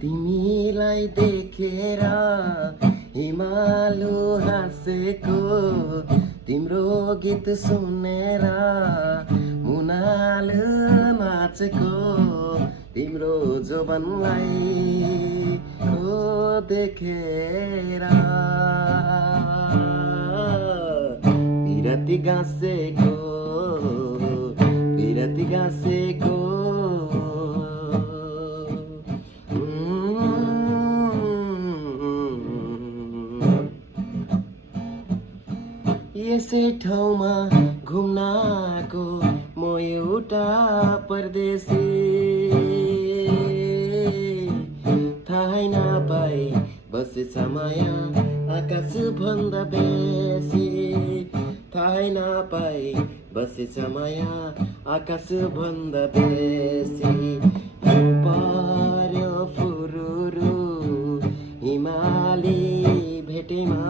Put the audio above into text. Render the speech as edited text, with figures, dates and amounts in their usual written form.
तिमीलाई देखेर हिमालु हाँसेको, तिम्रो गीत सुनेर मुनालु नाचेको, तिम्रो जोबनलाई को देखेर पिरती गाँसेको, पिरती गाँसेको। यसै ठाउँमा घुम्न आएको म एउटा परदेशी, थाहै नपाई बसेछ माया आकाश भन्दा बेसी, थाहै नपाई बसेछ माया आकाश भन्दा बेसी। पर्यो फुरुरु हिमाली भेटेमा